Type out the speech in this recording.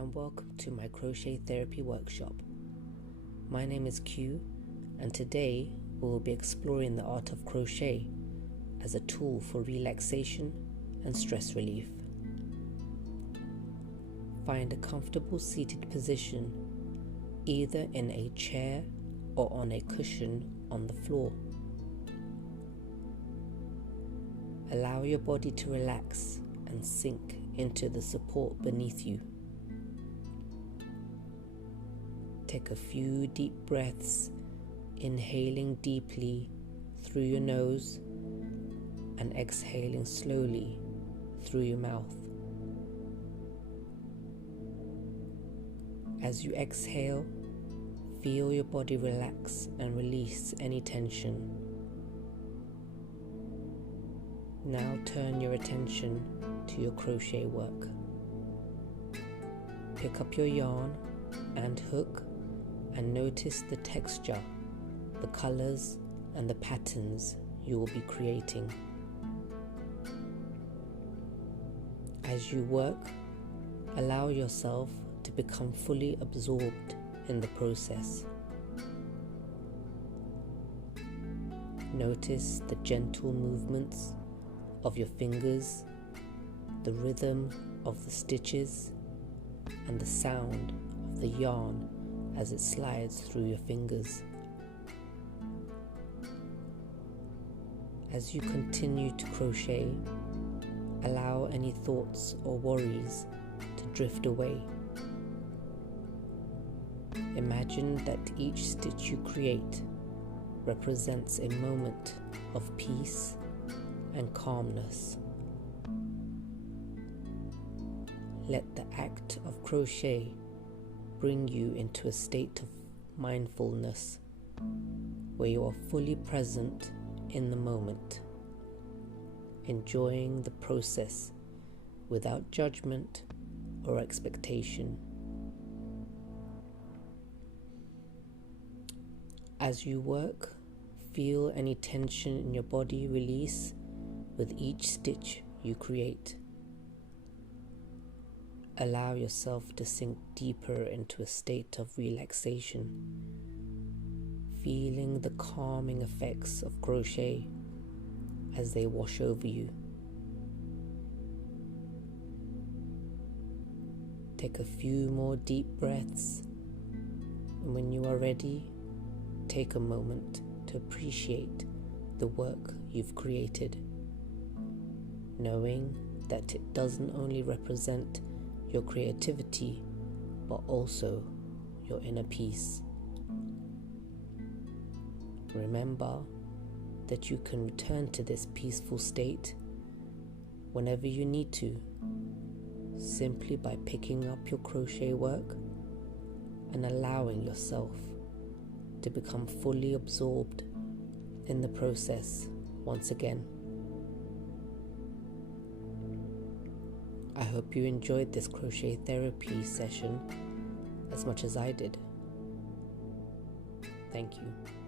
and welcome to my crochet therapy workshop. My name is Q, and today we will be exploring the art of crochet as a tool for relaxation and stress relief. Find a comfortable seated position, either in a chair or on a cushion on the floor. Allow your body to relax and sink into the support beneath you. Take a few deep breaths, inhaling deeply through your nose and exhaling slowly through your mouth. As you exhale, feel your body relax and release any tension. Now turn your attention to your crochet work. Pick up your yarn and hook and notice the texture, the colors and the patterns you will be creating. As you work, allow yourself to become fully absorbed in the process. Notice the gentle movements of your fingers, the rhythm of the stitches, and the sound of the yarn as it slides through your fingers. As you continue to crochet, allow any thoughts or worries to drift away. Imagine that each stitch you create represents a moment of peace and calmness. Let the act of crochet bring you into a state of mindfulness where you are fully present in the moment, enjoying the process without judgment or expectation. As you work, feel any tension in your body release with each stitch you create. Allow yourself to sink deeper into a state of relaxation, feeling the calming effects of crochet as they wash over you. Take a few more deep breaths, and when you are ready, take a moment to appreciate the work you've created, knowing that it doesn't only represent your creativity, but also your inner peace. Remember that you can return to this peaceful state whenever you need to, simply by picking up your crochet work and allowing yourself to become fully absorbed in the process once again. I hope you enjoyed this crochet therapy session as much as I did. Thank you.